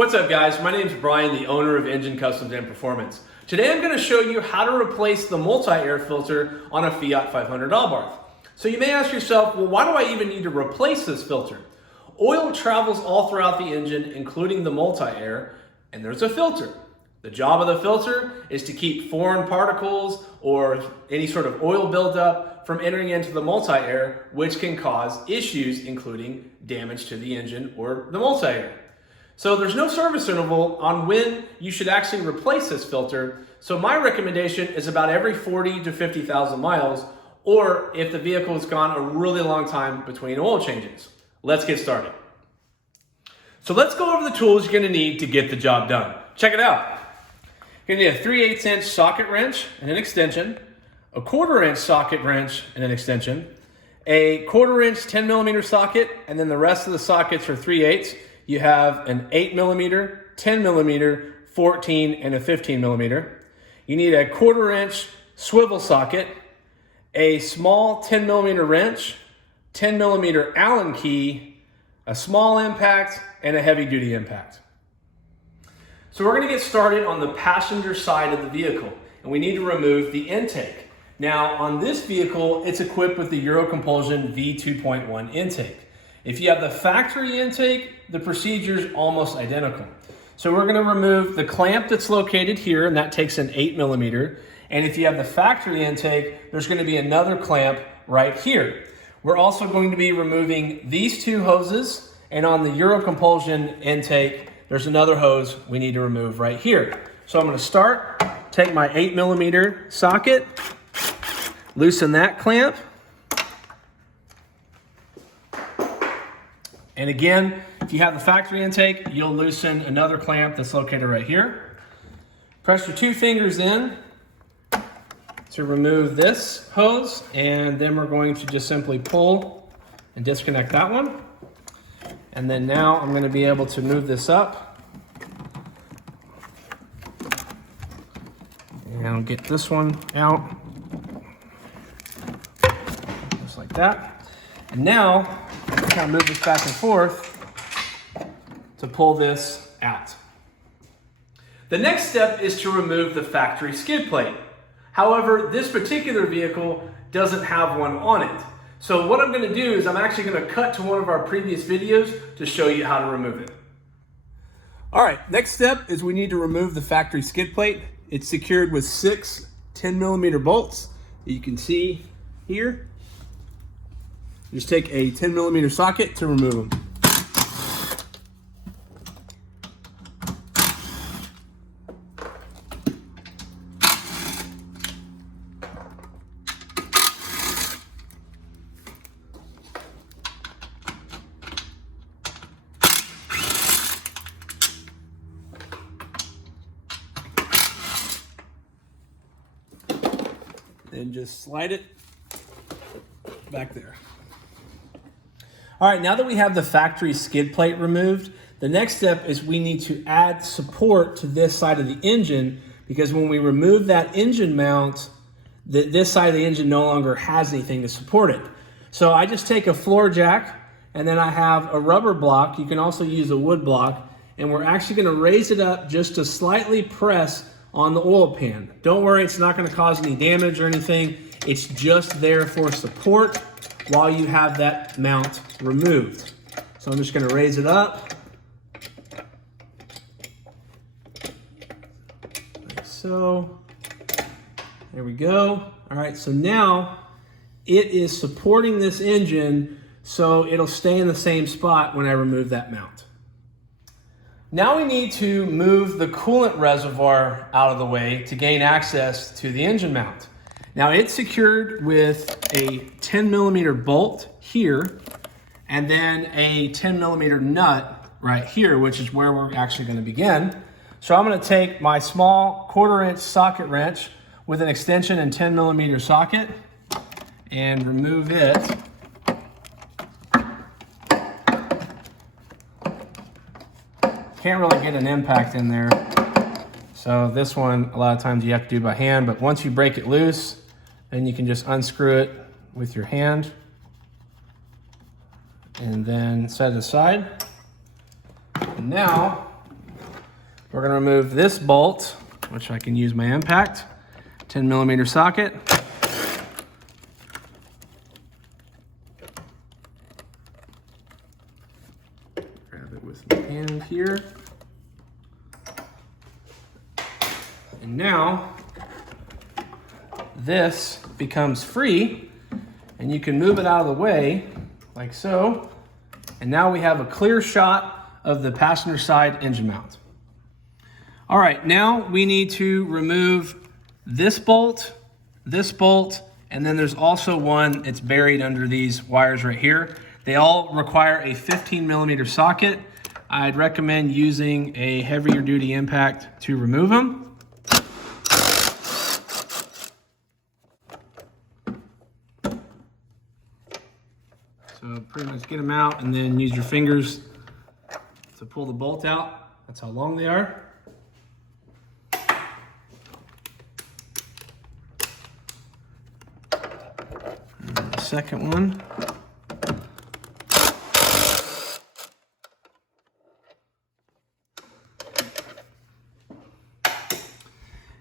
What's up guys, my name is Brian, the owner of Engine Customs and Performance. Today I'm going to show you how to replace the multi-air filter on a Fiat 500 Abarth. So you may ask yourself, well, why do I even need to replace this filter? Oil travels all throughout the engine, including the multi-air, and there's a filter. The job of the filter is to keep foreign particles or any sort of oil buildup from entering into the multi-air, which can cause issues including damage to the engine or the multi-air. So there's no service interval on when you should actually replace this filter. So my recommendation is about every 40 to 50,000 miles, or if the vehicle has gone a really long time between oil changes. Let's get started. So let's go over the tools you're gonna need to get the job done. Check it out. You're gonna need a 3/8 inch socket wrench and an extension, a 1/4 inch socket wrench and an extension, a 1/4 inch 10mm socket, and then the rest of the sockets are 3/8. You have an 8mm, 10mm, 14, and a 15mm. You need a 1/4 inch swivel socket, a small 10mm wrench, 10mm Allen key, a small impact, and a heavy duty impact. So we're going to get started on the passenger side of the vehicle, and we need to remove the intake. Now on this vehicle, it's equipped with the Eurocompulsion V2.1 intake. If you have the factory intake, the procedure is almost identical. So we're going to remove the clamp that's located here, and that takes an 8mm. And if you have the factory intake, there's going to be another clamp right here. We're also going to be removing these two hoses, and on the Eurocompulsion intake, there's another hose we need to remove right here. So I'm going to start, take my 8mm socket, loosen that clamp. And again, if you have the factory intake, you'll loosen another clamp that's located right here. Press your 2 fingers in to remove this hose, and then we're going to just simply pull and disconnect that one. And then now I'm going to be able to move this up. And I'll get this one out. Just like that. And now, kind of move this back and forth to pull this out. The next step is to remove the factory skid plate. However, this particular vehicle doesn't have one on it. So what I'm going to do is I'm actually going to cut to one of our previous videos to show you how to remove it. All right, next step is we need to remove the factory skid plate. It's secured with 6 10mm bolts that you can see here. Just take a 10mm socket to remove them. Then just slide it back there. All right, now that we have the factory skid plate removed, the next step is we need to add support to this side of the engine, because when we remove that engine mount, this side of the engine no longer has anything to support it. So I just take a floor jack, and then I have a rubber block. You can also use a wood block, and we're actually gonna raise it up just to slightly press on the oil pan. Don't worry, it's not gonna cause any damage or anything. It's just there for support while you have that mount removed. So I'm just going to raise it up, like so. There we go. All right, so now it is supporting this engine, so it'll stay in the same spot when I remove that mount. Now we need to move the coolant reservoir out of the way to gain access to the engine mount. Now it's secured with a 10mm bolt here, and then a 10mm nut right here, which is where we're actually going to begin. So I'm going to take my small 1/4 inch socket wrench with an extension and 10mm socket and remove it. Can't really get an impact in there. So this one, a lot of times you have to do by hand, but once you break it loose, then you can just unscrew it with your hand and then set it aside. And now We're gonna remove this bolt, which I can use my impact, 10mm socket. Grab it with my hand here. And now, this becomes free, and you can move it out of the way, like so. And now we have a clear shot of the passenger side engine mount. All right, now we need to remove this bolt, and then there's also one that's buried under these wires right here. They all require a 15mm socket. I'd recommend using a heavier duty impact to remove them. So pretty much get them out and then use your fingers to pull the bolt out. That's how long they are. And the second one.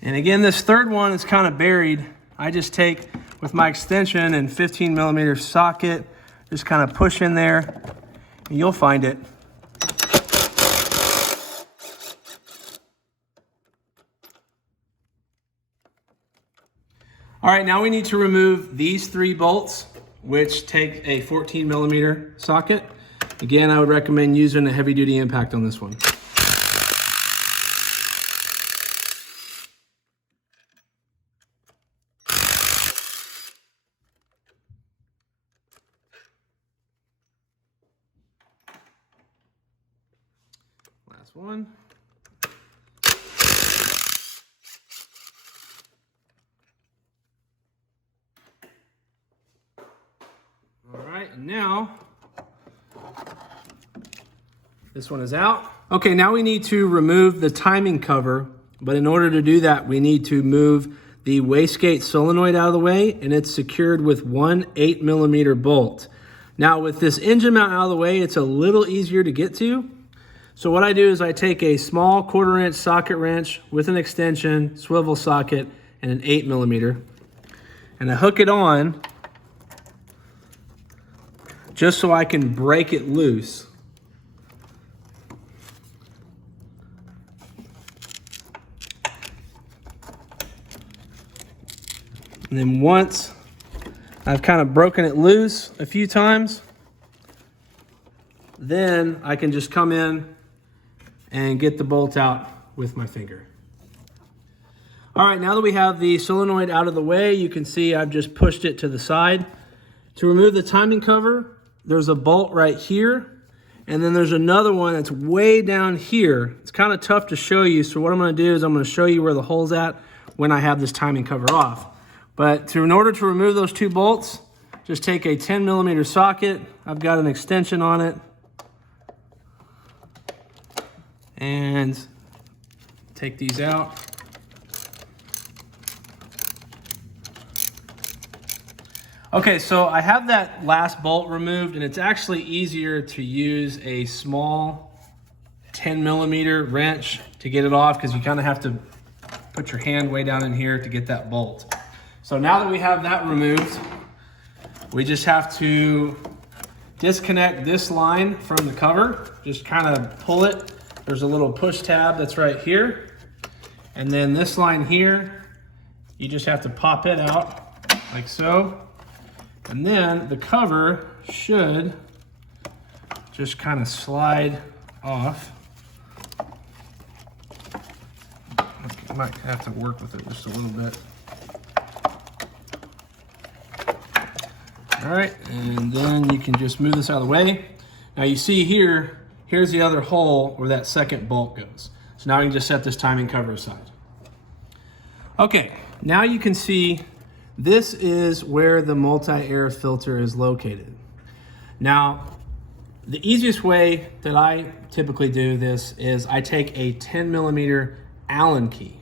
And again, this third one is kind of buried. I just take with my extension and 15mm socket, just kind of push in there, and you'll find it. All right, now we need to remove these 3 bolts, which take a 14mm socket. Again, I would recommend using a heavy duty impact on this one. Last one. All right, and now this one is out. Okay, now we need to remove the timing cover, but in order to do that, we need to move the Wastegate Solenoid out of the way, and it's secured with one 8mm bolt. Now with this engine mount out of the way, it's a little easier to get to. So what I do is I take a small 1/4" socket wrench with an extension, swivel socket, and an 8mm, and I hook it on just so I can break it loose. And then once I've kind of broken it loose a few times, then I can just come in and get the bolt out with my finger. All right, now that we have the solenoid out of the way, you can see I've just pushed it to the side. To remove the timing cover, there's a bolt right here, and then there's another one that's way down here. It's kind of tough to show you, so what I'm gonna do is I'm gonna show you where the hole's at when I have this timing cover off. But in order to remove those 2 bolts, just take a 10mm socket. I've got an extension on it. And take these out. Okay, so I have that last bolt removed, and it's actually easier to use a small 10mm wrench to get it off, because you kind of have to put your hand way down in here to get that bolt. So now that we have that removed, we just have to disconnect this line from the cover. Just kind of pull it. There's a little push tab that's right here. And then this line here, you just have to pop it out like so. And then the cover should just kind of slide off. I might have to work with it just a little bit. All right, and then you can just move this out of the way. Now you see here, here's the other hole where that second bolt goes. So now you can just set this timing cover aside. Okay, now you can see this is where the multi-air filter is located. Now, the easiest way that I typically do this is I take a 10mm Allen key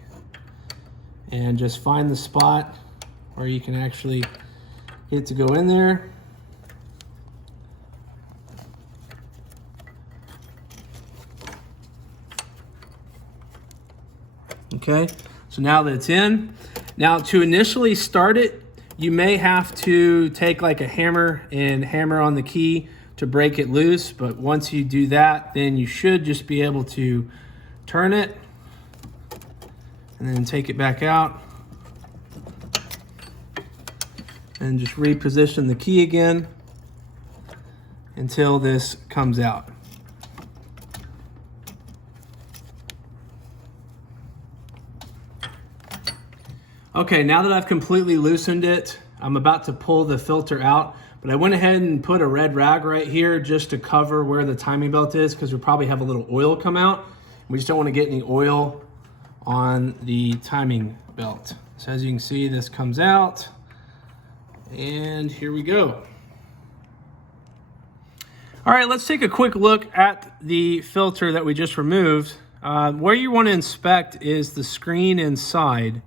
and just find the spot where you can actually get it to go in there. Okay, so now that it's in, now to initially start it, you may have to take like a hammer and hammer on the key to break it loose, but once you do that, then you should just be able to turn it and then take it back out and just reposition the key again until this comes out. Okay, now that I've completely loosened it, I'm about to pull the filter out, but I went ahead and put a red rag right here just to cover where the timing belt is, because we'll probably have a little oil come out. We just don't want to get any oil on the timing belt. So as you can see, this comes out, and here we go. All right, let's take a quick look at the filter that we just removed. Where you want to inspect is the screen inside.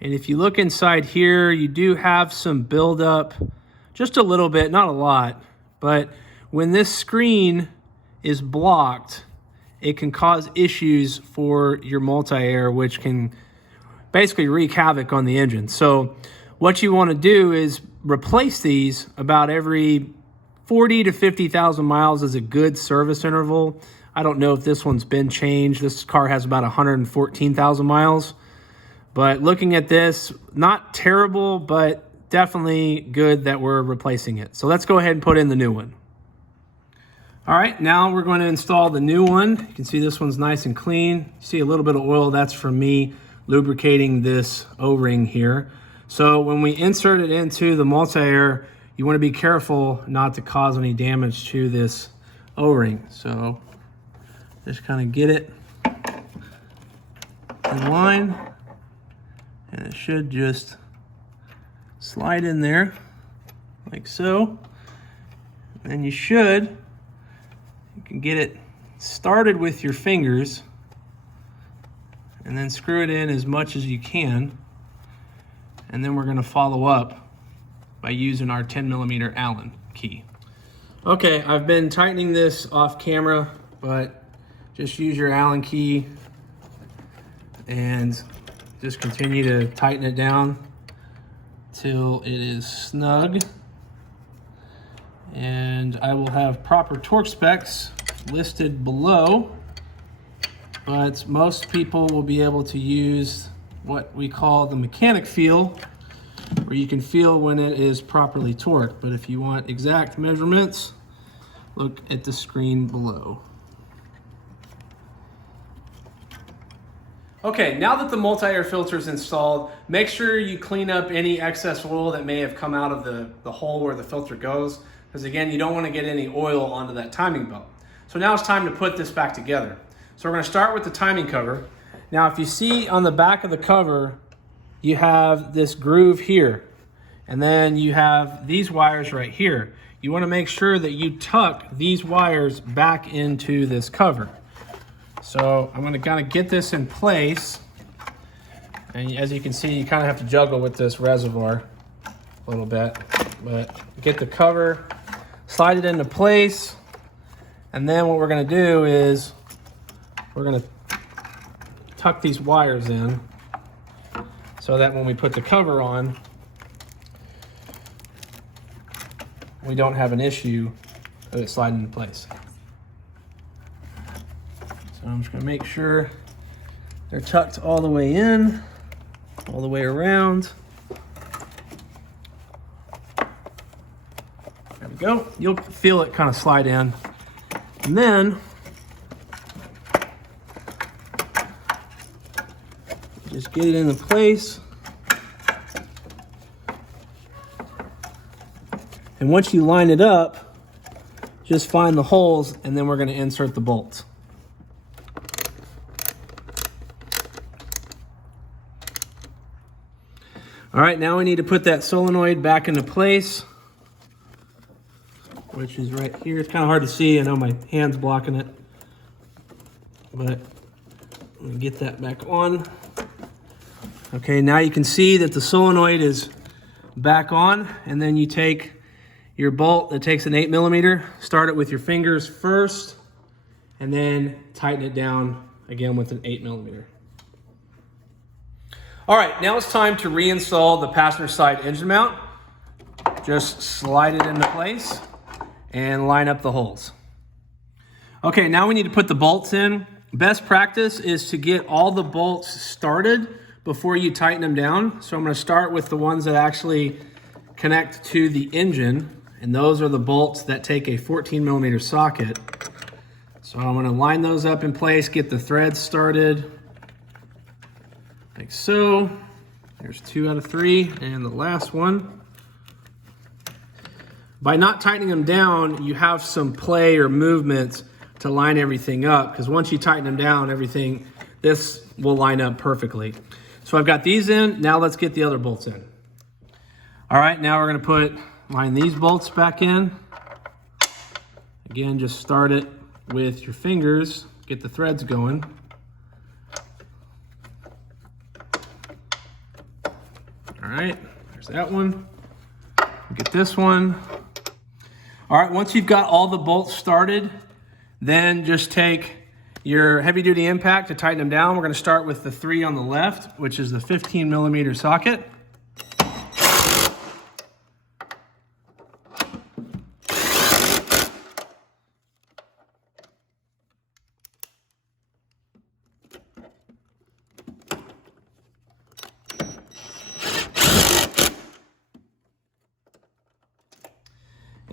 And if you look inside here, you do have some buildup, just a little bit, not a lot. But when this screen is blocked, it can cause issues for your multi-air, which can basically wreak havoc on the engine. So what you want to do is replace these about every 40 to 50,000 miles is a good service interval. I don't know if this one's been changed. This car has about 114,000 miles. But looking at this, not terrible, but definitely good that we're replacing it. So let's go ahead and put in the new one. All right, now we're going to install the new one. You can see this one's nice and clean. You see a little bit of oil, that's from me lubricating this O-ring here. So when we insert it into the multi-air, you want to be careful not to cause any damage to this O-ring. So just kind of get it in line. And it should just slide in there like so. And you can get it started with your fingers and then screw it in as much as you can. And then we're going to follow up by using our 10mm Allen key. Okay, I've been tightening this off camera, but just use your Allen key and just continue to tighten it down till it is snug. And I will have proper torque specs listed below, but most people will be able to use what we call the mechanic feel, where you can feel when it is properly torqued. But if you want exact measurements, look at the screen below. Okay, now that the multi-air filter is installed, make sure you clean up any excess oil that may have come out of the hole where the filter goes, because again, you don't want to get any oil onto that timing belt. So now it's time to put this back together. So we're going to start with the timing cover. Now if you see on the back of the cover, you have this groove here, and then you have these wires right here. You want to make sure that you tuck these wires back into this cover. So I'm going to kind of get this in place, and as you can see, you kind of have to juggle with this reservoir a little bit, but get the cover, slide it into place, and then what we're going to do is we're going to tuck these wires in so that when we put the cover on, we don't have an issue of it sliding into place. So I'm just going to make sure they're tucked all the way in, all the way around. There we go. You'll feel it kind of slide in. And then just get it into place. And once you line it up, just find the holes, and then we're going to insert the bolts. All right, now we need to put that solenoid back into place, which is right here. It's kind of hard to see. I know my hand's blocking it, but let me get that back on. Okay, now you can see that the solenoid is back on, and then you take your bolt that takes an 8mm, start it with your fingers first, and then tighten it down again with an 8mm. All right, now it's time to reinstall the passenger side engine mount. Just slide it into place and line up the holes. Okay, now we need to put the bolts in. Best practice is to get all the bolts started before you tighten them down. So I'm going to start with the ones that actually connect to the engine, and those are the bolts that take a 14mm socket. So I'm going to line those up in place, get the threads started, like so. There's 2 out of 3, and the last one. By not tightening them down, you have some play or movement to line everything up, because once you tighten them down, this will line up perfectly. So I've got these in. Now let's get the other bolts in. All right, now we're going to line these bolts back in. Again, just start it with your fingers, get the threads going. All right, there's that one. Get this one. All right, once you've got all the bolts started, then just take your heavy duty impact to tighten them down. We're going to start with the 3 on the left, which is the 15mm socket.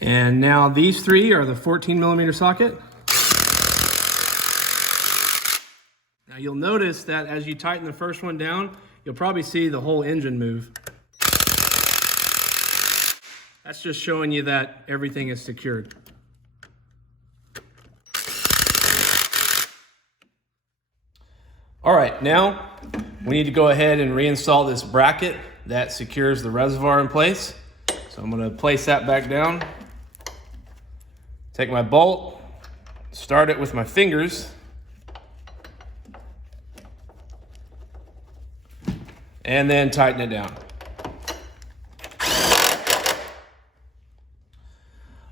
And now these 3 are the 14mm socket. Now you'll notice that as you tighten the first one down, you'll probably see the whole engine move. That's just showing you that everything is secured. All right, now we need to go ahead and reinstall this bracket that secures the reservoir in place. So I'm going to place that back down. Take my bolt, start it with my fingers, and then tighten it down.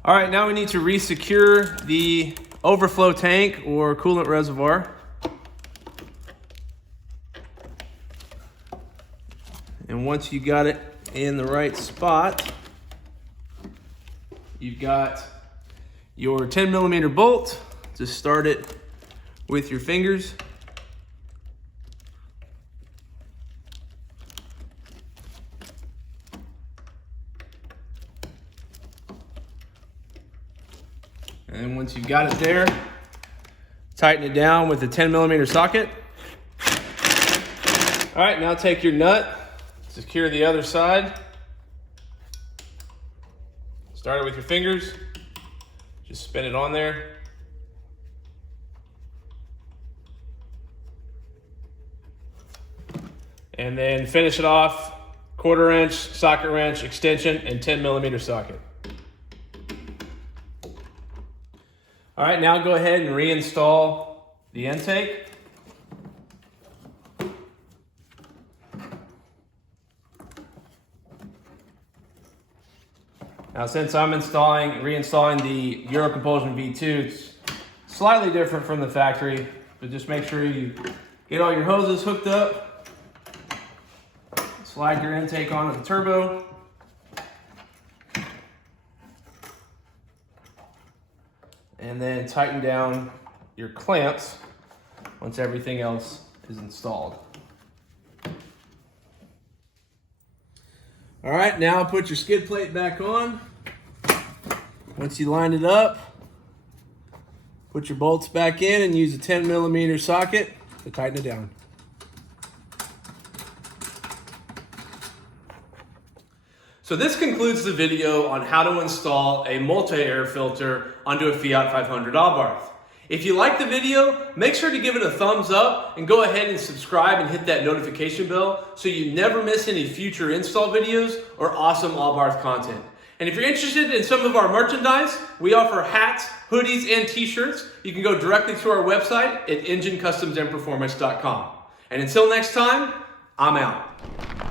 All right, now we need to resecure the overflow tank or coolant reservoir. And once you got it in the right spot, you've got your 10mm bolt. Just start it with your fingers. And once you've got it there, tighten it down with the 10mm socket. All right, now take your nut, secure the other side. Start it with your fingers. Just spin it on there. And then finish it off, 1/4 inch, socket wrench, extension, and 10mm socket. All right, now go ahead and reinstall the intake. Now, since I'm reinstalling the Euro Compulsion V2, it's slightly different from the factory, but just make sure you get all your hoses hooked up, slide your intake onto the turbo, and then tighten down your clamps once everything else is installed. All right, now put your skid plate back on. Once you line it up, put your bolts back in and use a 10mm socket to tighten it down. So this concludes the video on how to install a multi-air filter onto a Fiat 500 Abarth. If you liked the video, make sure to give it a thumbs up and go ahead and subscribe and hit that notification bell so you never miss any future install videos or awesome Abarth content. And if you're interested in some of our merchandise, we offer hats, hoodies, and t-shirts. You can go directly to our website at ngencustomsandperformance.com. And until next time, I'm out.